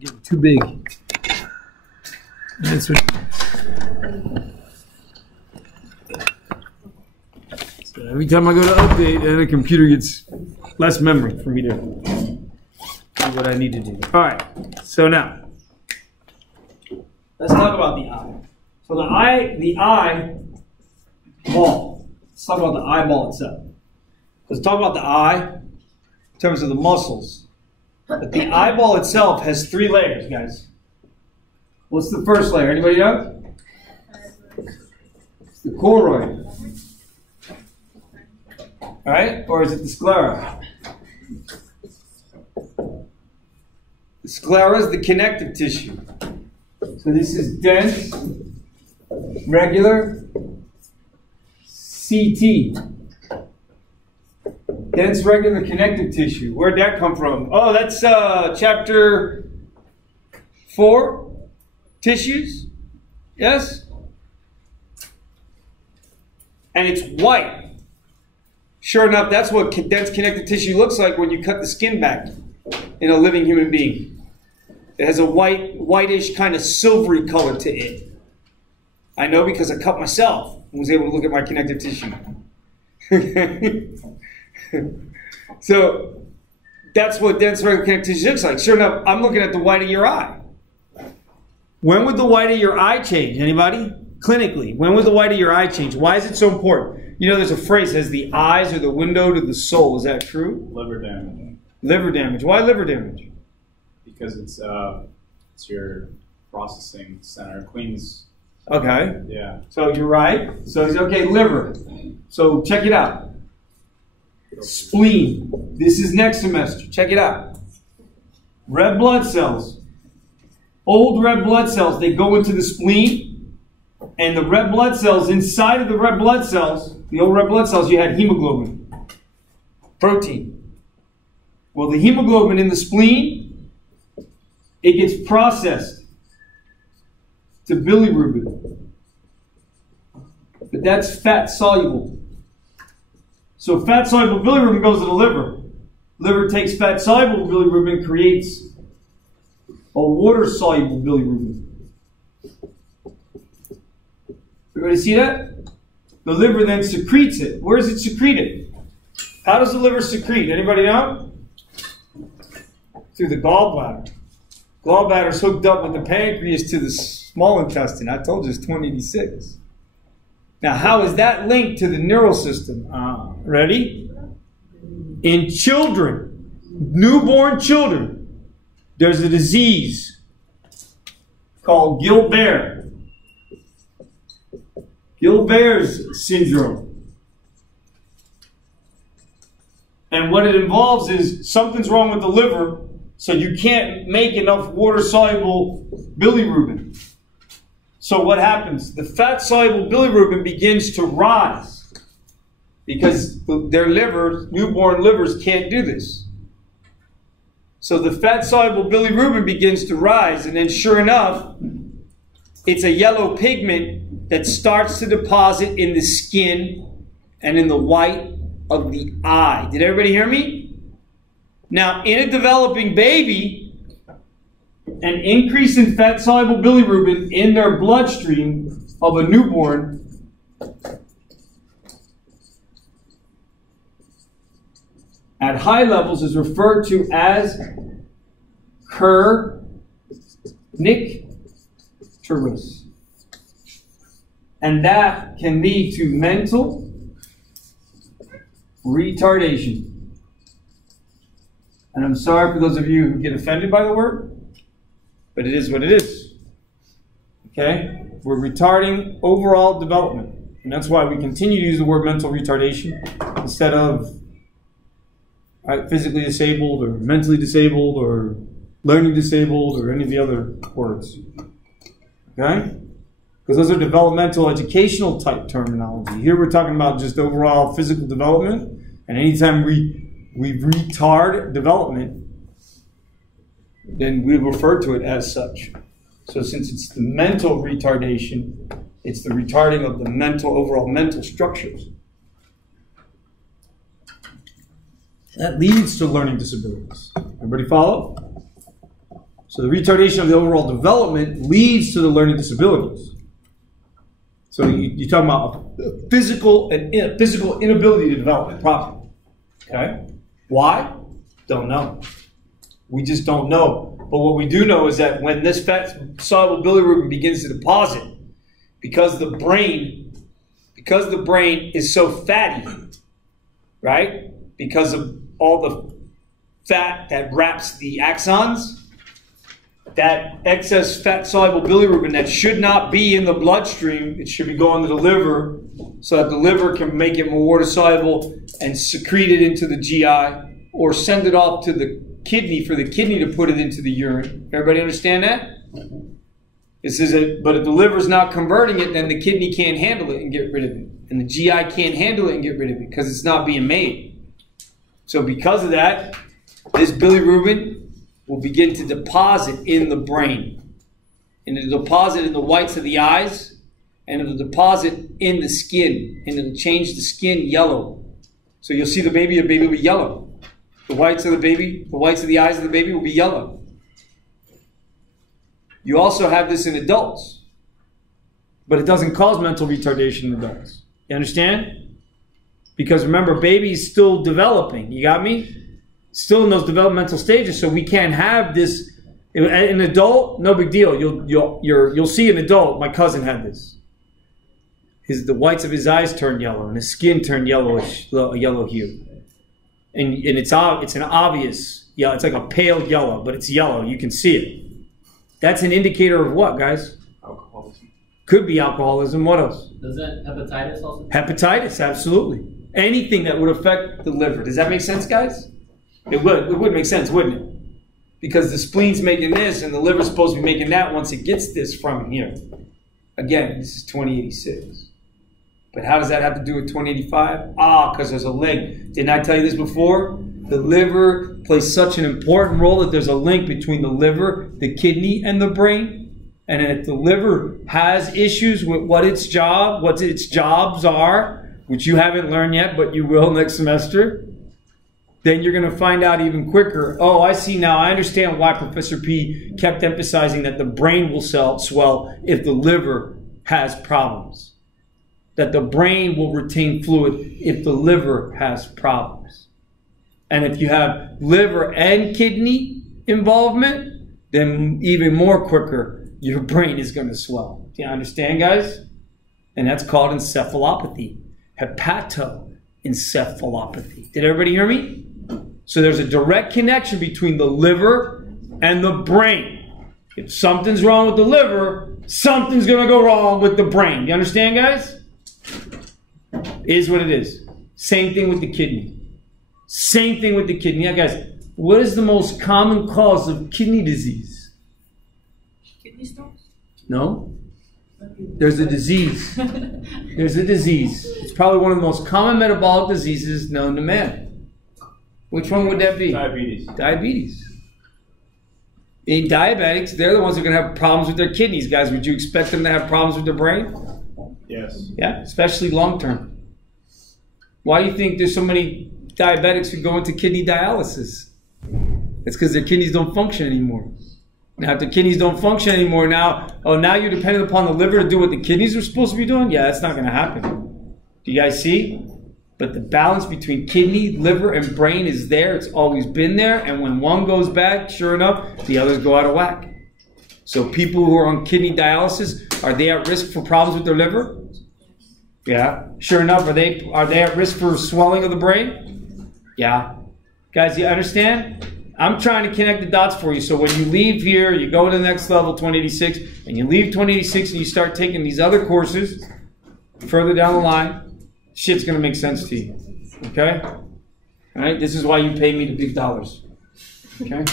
Getting too big. That's what. So every time I go to update, and the computer gets less memory for me to do what I need to do. All right. So now, let's talk about the eye. So the eyeball. Let's talk about the eyeball itself. Let's talk about the eye in terms of the muscles. But the eyeball itself has 3 layers, guys. What's the first layer? Anybody know? It's the choroid. All right? Or is it the sclera? The sclera is the connective tissue. So this is dense, regular, CT. Dense, regular connective tissue. Where'd that come from? Oh, that's chapter 4. Tissues. Yes? And it's white. Sure enough, that's what dense connective tissue looks like when you cut the skin back in a living human being. It has a whitish kind of silvery color to it. I know because I cut myself and was able to look at my connective tissue. So that's what dense regular connective tissue looks like. Sure enough, I'm looking at the white of your eye. When would the white of your eye change? Anybody? Clinically, when would the white of your eye change? Why is it so important? You know, there's a phrase that says the eyes are the window to the soul. Is that true? Liver damage. Liver damage. Why liver damage? Because it's your processing center, Queen's. Okay. Yeah. So you're right. So it's okay, liver. So check it out. Spleen. This is next semester. Check it out. Red blood cells. Old red blood cells, they go into the spleen, and the red blood cells, inside of the red blood cells, the old red blood cells, you had hemoglobin, protein. Well, the hemoglobin in the spleen, it gets processed to bilirubin. But that's fat soluble. So fat soluble bilirubin goes to the liver. Liver takes fat soluble bilirubin, creates a water-soluble bilirubin. Everybody see that? The liver then secretes it. Where is it secreted? How does the liver secrete? Anybody know? Through the gallbladder. Gallbladder is hooked up with the pancreas to the small intestine. I told you it's 2086. Now, how is that linked to the neural system? Ready? In children, newborn children, there's a disease called Gilbert's syndrome. And what it involves is something's wrong with the liver, so you can't make enough water-soluble bilirubin. So what happens? The fat-soluble bilirubin begins to rise because their livers, newborn livers, can't do this. So the fat-soluble bilirubin begins to rise, and then sure enough, it's a yellow pigment that starts to deposit in the skin and in the white of the eye. Did everybody hear me? Now, in a developing baby, an increase in fat-soluble bilirubin in their bloodstream of a newborn at high levels is referred to as kernicterus. And that can lead to mental retardation. And I'm sorry for those of you who get offended by the word, but it is what it is. Okay? We're retarding overall development. And that's why we continue to use the word mental retardation instead of physically disabled or mentally disabled or learning disabled or any of the other words. Okay? Because those are developmental educational type terminology. Here we're talking about just overall physical development. And anytime we retard development, then we refer to it as such. So since it's the mental retardation, it's the retarding of the overall mental structures. That leads to learning disabilities. Everybody follow? So the retardation of the overall development leads to the learning disabilities. So you're talking about physical inability to develop properly. Okay? Why? Don't know. We just don't know. But what we do know is that when this fat soluble bilirubin begins to deposit, because the brain is so fatty, right? Because of all the fat that wraps the axons, that excess fat soluble bilirubin that should not be in the bloodstream, it should be going to the liver so that the liver can make it more water soluble and secrete it into the GI or send it off to the kidney for the kidney to put it into the urine. Everybody understand that? But if the liver's not converting it, then the kidney can't handle it and get rid of it. And the GI can't handle it and get rid of it because it's not being made. So because of that, this bilirubin will begin to deposit in the brain. And it'll deposit in the whites of the eyes, and it'll deposit in the skin, and it'll change the skin yellow. So you'll see the baby will be yellow. The whites of the eyes of the baby will be yellow. You also have this in adults, but it doesn't cause mental retardation in adults. You understand? Because remember, baby's still developing. You got me? Still in those developmental stages, so we can't have this. An adult, no big deal. You'll see an adult. My cousin had this. The whites of his eyes turned yellow, and his skin turned yellowish, a yellow hue. And it's an obvious, it's like a pale yellow, but it's yellow. You can see it. That's an indicator of what, guys? Alcoholism. Could be alcoholism. What else? Does that hepatitis also? Hepatitis, absolutely. Anything that would affect the liver. Does that make sense, guys? It would. It would make sense, wouldn't it? Because the spleen's making this, and the liver's supposed to be making that once it gets this from here. Again, this is 2086. But how does that have to do with 2085? Because there's a link. Didn't I tell you this before? The liver plays such an important role that there's a link between the liver, the kidney, and the brain. And if the liver has issues with what its jobs are, which you haven't learned yet, but you will next semester, then you're going to find out even quicker. Oh, I see now. I understand why Professor P kept emphasizing that the brain will swell if the liver has problems. That the brain will retain fluid if the liver has problems. And if you have liver and kidney involvement, then even more quicker, your brain is going to swell. Do you understand, guys? And that's called encephalopathy. Hepatoencephalopathy. Did everybody hear me? So there's a direct connection between the liver and the brain. If something's wrong with the liver, something's going to go wrong with the brain. You understand, guys? It is what it is. Same thing with the kidney. Same thing with the kidney. Now, guys, what is the most common cause of kidney disease? Kidney stones? No. There's a disease. There's a disease. It's probably one of the most common metabolic diseases known to man. Which one would that be? Diabetes. Diabetes. In diabetics, they're the ones who are going to have problems with their kidneys, guys. Would you expect them to have problems with their brain? Yes. Yeah, especially long term. Why do you think there's so many diabetics who go into kidney dialysis? It's because their kidneys don't function anymore. Now, if the kidneys don't function anymore, now you're dependent upon the liver to do what the kidneys are supposed to be doing? Yeah, that's not going to happen. Do you guys see? But the balance between kidney, liver, and brain is there. It's always been there. And when one goes bad, sure enough, the others go out of whack. So people who are on kidney dialysis, are they at risk for problems with their liver? Yeah. Sure enough, are they at risk for swelling of the brain? Yeah. Guys, you understand? I'm trying to connect the dots for you. So when you leave here, you go to the next level, 2086, and you leave 2086 and you start taking these other courses further down the line, shit's going to make sense to you. Okay? All right? This is why you pay me the big dollars. Okay?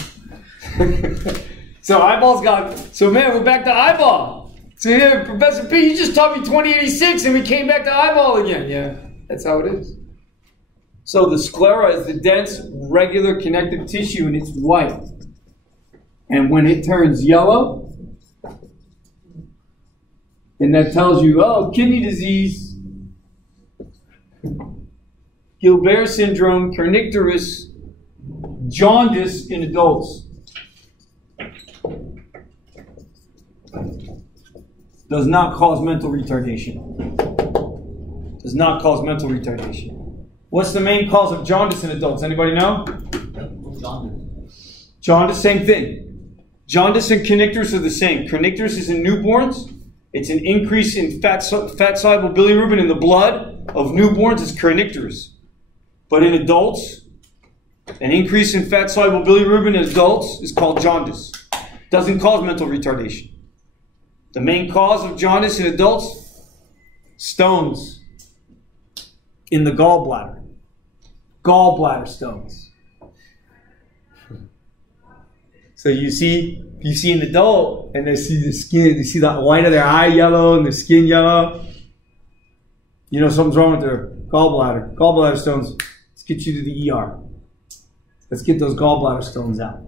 So eyeballs got... So, man, we're back to eyeball. So, yeah, Professor P, you just taught me 2086 and we came back to eyeball again. Yeah, that's how it is. So the sclera is the dense, regular connective tissue and it's white. And when it turns yellow, then that tells you, oh, kidney disease, Gilbert syndrome, kernicterus, jaundice in adults. does not cause mental retardation. Does not cause mental retardation. What's the main cause of jaundice in adults? Anybody know? Jaundice, same thing. Jaundice and kernicterus are the same. Kernicterus is in newborns. It's an increase in fat-soluble bilirubin in the blood of newborns is kernicterus. But in adults, an increase in fat-soluble bilirubin in adults is called jaundice. Doesn't cause mental retardation. The main cause of jaundice in adults, stones in the gallbladder. Gallbladder stones. So you see an adult and they see the skin, they see the white of their eye yellow and their skin yellow. You know something's wrong with their gallbladder. Gallbladder stones. Let's get you to the ER. Let's get those gallbladder stones out.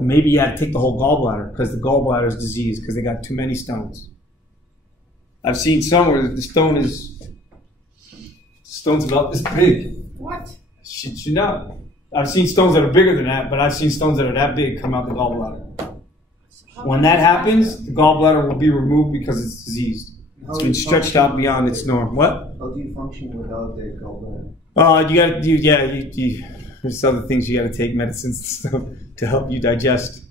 Maybe you had to take the whole gallbladder because the gallbladder is diseased because they got too many stones. I've seen some where the stone's about this big. What? Shit, you know. I've seen stones that are bigger than that, but I've seen stones that are that big come out the gallbladder. When that happens, the gallbladder will be removed because it's diseased. It's been stretched out beyond its norm. What? How do you function without the gallbladder? You got to do, there's other things you got to take, medicines and stuff to help you digest.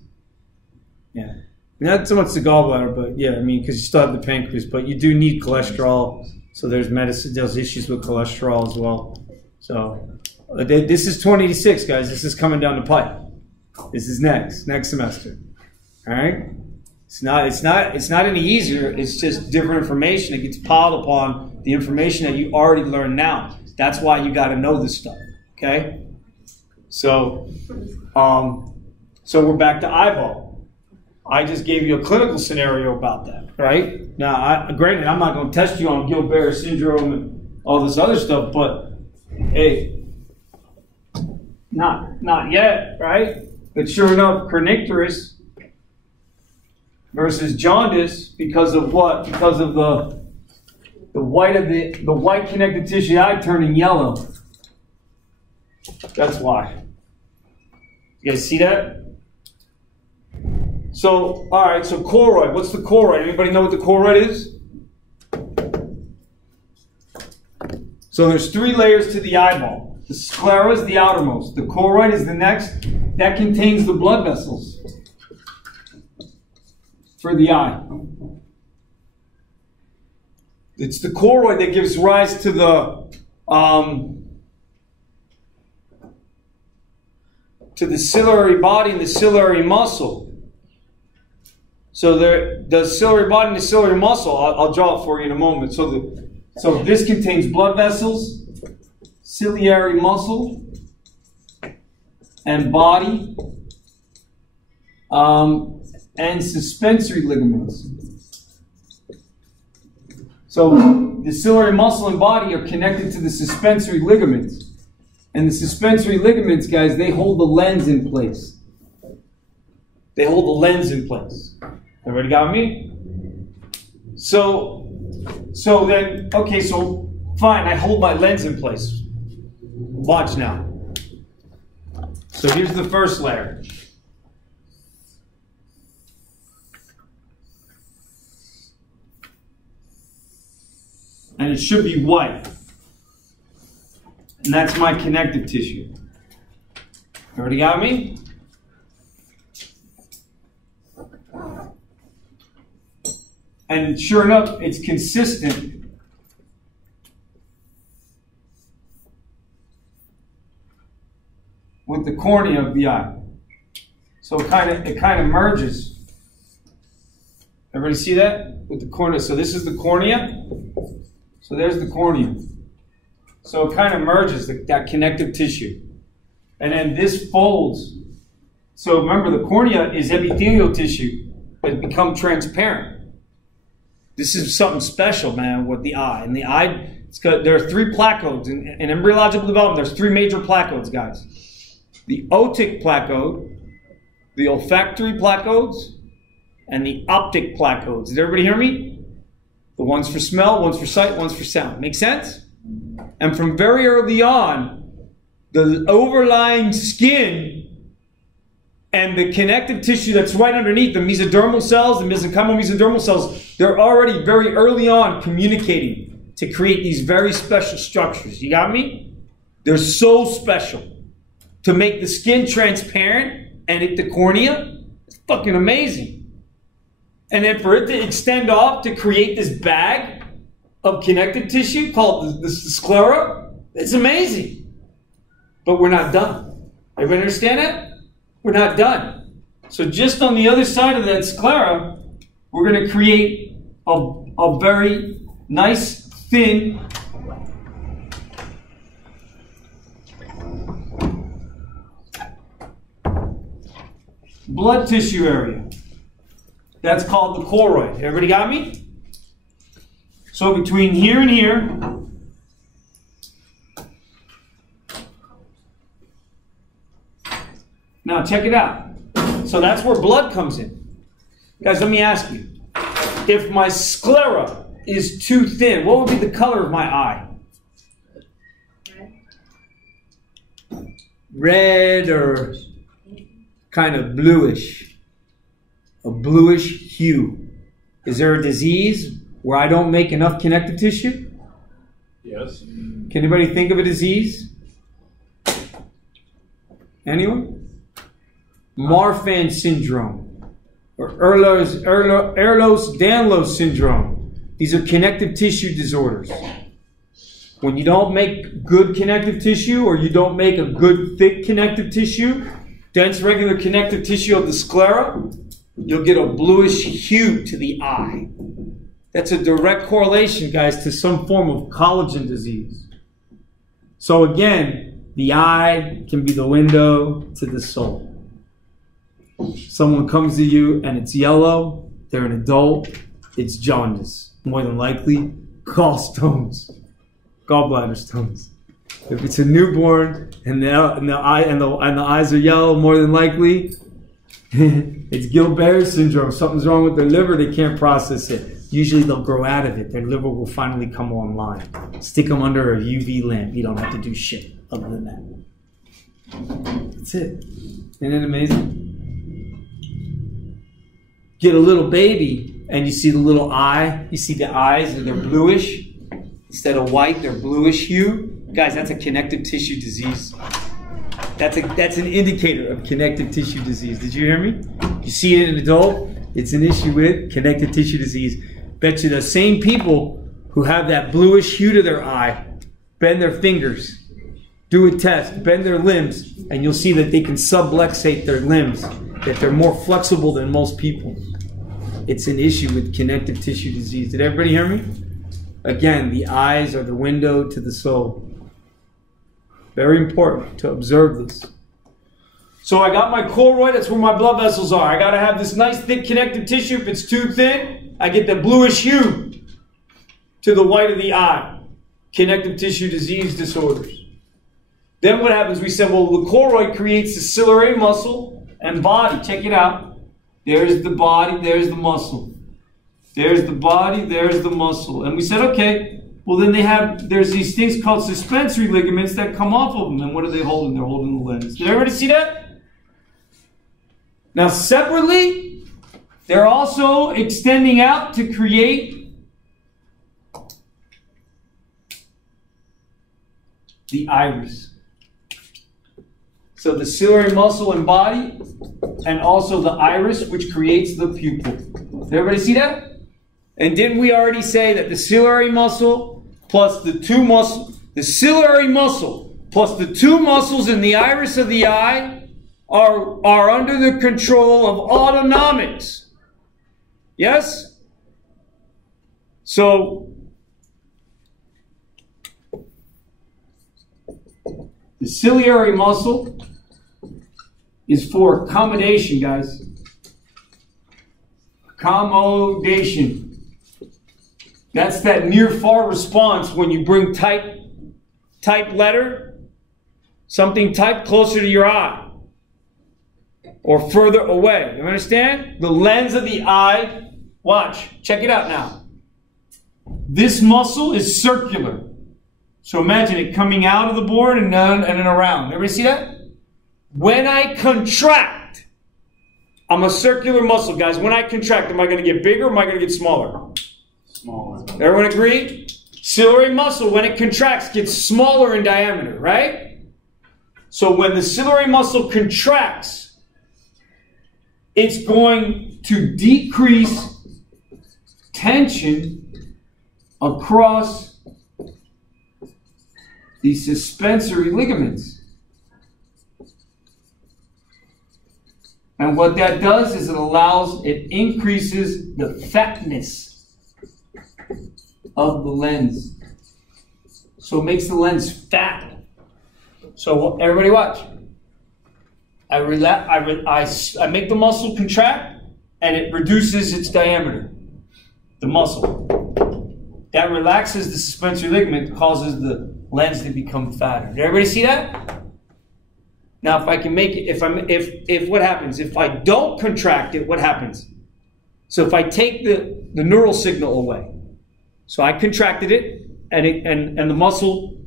Yeah. Not so much the gallbladder, but yeah, I mean, because you still have the pancreas, but you do need cholesterol. So there's medicine, there's issues with cholesterol as well. So this is 2086, guys. This is coming down the pipe. This is next semester. All right. It's not any easier. It's just different information. It gets piled upon the information that you already learned now. That's why you got to know this stuff. Okay. So we're back to eyeball. I just gave you a clinical scenario about that, right? Now, granted, I'm not going to test you on Gilbert syndrome and all this other stuff, but hey, not yet, right? But sure enough, kernicterus versus jaundice because of what? Because of the white connective tissue eye turning yellow. That's why. You guys see that? So, all right, so choroid. What's the choroid? Anybody know what the choroid is? So there's 3 layers to the eyeball. The sclera is the outermost. The choroid is the next. That contains the blood vessels for the eye. It's the choroid that gives rise to the ciliary body and the ciliary muscle. So the ciliary body and the ciliary muscle, I'll draw it for you in a moment. So this contains blood vessels, ciliary muscle, and body, and suspensory ligaments. So the ciliary muscle and body are connected to the suspensory ligaments. And the suspensory ligaments, guys, they hold the lens in place. They hold the lens in place. Everybody got me? So then, okay, so fine, I hold my lens in place. Watch now. So here's the first layer. And it should be white. And that's my connective tissue. Everybody got me? And sure enough, it's consistent with the cornea of the eye. So it kind of merges. Everybody see that? With the cornea. So this is the cornea. So there's the cornea. So it kind of merges that connective tissue. And then this folds. So remember, the cornea is epithelial tissue that become transparent. This is something special, man, with the eye. And the eye, there are 3 placodes. In embryological development, there's 3 major placodes, guys. The otic placode, the olfactory placodes, and the optic placodes. Did everybody hear me? The one's for smell, one's for sight, one's for sound. Make sense? And from very early on, the overlying skin And the connective tissue that's right underneath, the mesodermal cells, the mesenchymal mesodermal cells, they're already very early on communicating to create these very special structures. You got me? They're so special. To make the skin transparent and hit the cornea, it's fucking amazing. And then for it to extend off to create this bag of connective tissue called the sclera, it's amazing. But we're not done. Everybody understand that? We're not done. So just on the other side of that sclera, we're going to create a very nice, thin blood tissue area. That's called the choroid. Everybody got me? So between here and here, now check it out. So that's where blood comes in. Guys, let me ask you. If my sclera is too thin, what would be the color of my eye? Red or kind of bluish. A bluish hue. Is there a disease where I don't make enough connective tissue? Yes. Can anybody think of a disease? Anyone? Marfan syndrome or Ehlers-Danlos syndrome. These are connective tissue disorders. When you don't make good connective tissue or you don't make a good thick connective tissue, dense regular connective tissue of the sclera, you'll get a bluish hue to the eye. That's a direct correlation, guys, to some form of collagen disease. So again, the eye can be the window to the soul. Someone comes to you and it's yellow, they're an adult, it's jaundice. More than likely, gallstones, gallbladder stones. If it's a newborn and the eyes are yellow, more than likely, it's Gilbert syndrome. Something's wrong with their liver, they can't process it. Usually they'll grow out of it. Their liver will finally come online. Stick them under a UV lamp. You don't have to do shit other than that. That's it. Isn't it amazing? Get a little baby and you see the little eye. You see the eyes and they're bluish. Instead of white, they're bluish hue. Guys, that's a connective tissue disease. That's an indicator of connective tissue disease. Did you hear me? You see it in an adult, it's an issue with connective tissue disease. Bet you the same people who have that bluish hue to their eye, bend their fingers, do a test, bend their limbs, and you'll see that they can subluxate their limbs, that they're more flexible than most people. It's an issue with connective tissue disease. Did everybody hear me? Again, the eyes are the window to the soul. Very important to observe this. So I got my choroid, that's where my blood vessels are. I got to have this nice thick connective tissue. If it's too thin, I get the bluish hue to the white of the eye. Connective tissue disease disorders. Then what happens? We said, well, the choroid creates the ciliary muscle and body. Check it out. There's the body, there's the muscle. There's the body, there's the muscle. And we said, okay, well then there's these things called suspensory ligaments that come off of them. And what are they holding? They're holding the lens. Did everybody see that? Now separately, they're also extending out to create the iris. So the ciliary muscle and body, and also the iris, which creates the pupil. Did everybody see that? And didn't we already say that the ciliary muscle plus the ciliary muscle plus the two muscles in the iris of the eye are under the control of autonomics? Yes? So, the ciliary muscle is for accommodation, guys. Accommodation. That's that near-far response when you bring type letter, something typed closer to your eye or further away. You understand? The lens of the eye, watch, check it out now. This muscle is circular. So imagine it coming out of the board and then around. Everybody see that? When I contract I'm a circular muscle, guys. When I contract, am I going to get bigger or am I going to get smaller? Smaller. Everyone agree? Ciliary muscle, when it contracts, gets smaller in diameter, right? So when the ciliary muscle contracts, it's going to decrease tension across the suspensory ligaments. And what that does is it increases the fatness of the lens. So it makes the lens fat. So everybody watch. I make the muscle contract and it reduces its diameter. The muscle. That relaxes the suspensory ligament, causes the lens to become fatter. Did everybody see that? Now, if I can make it, if what happens? If I don't contract it, what happens? So if I take the neural signal away, so I contracted it, and the muscle,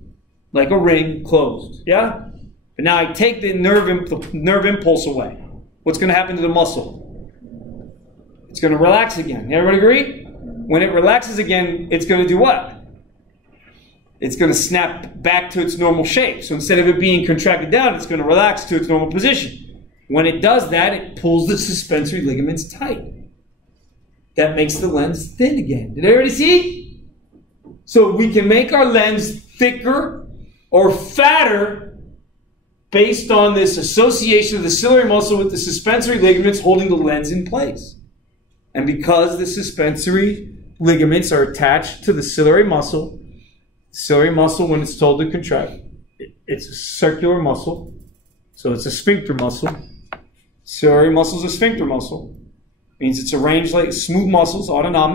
like a ring, closed. Yeah. But now I take the nerve impulse away. What's going to happen to the muscle? It's going to relax again. Everybody agree? When it relaxes again, it's going to do what? It's going to snap back to its normal shape. So instead of it being contracted down, it's going to relax to its normal position. When it does that, it pulls the suspensory ligaments tight. That makes the lens thin again. Did everybody see? So we can make our lens thicker or fatter based on this association of the ciliary muscle with the suspensory ligaments holding the lens in place. And because the suspensory ligaments are attached to the ciliary muscle, when it's told to contract, it's a circular muscle, so it's a sphincter muscle. Ciliary muscle is a sphincter muscle. Means it's arranged like smooth muscles, autonomic.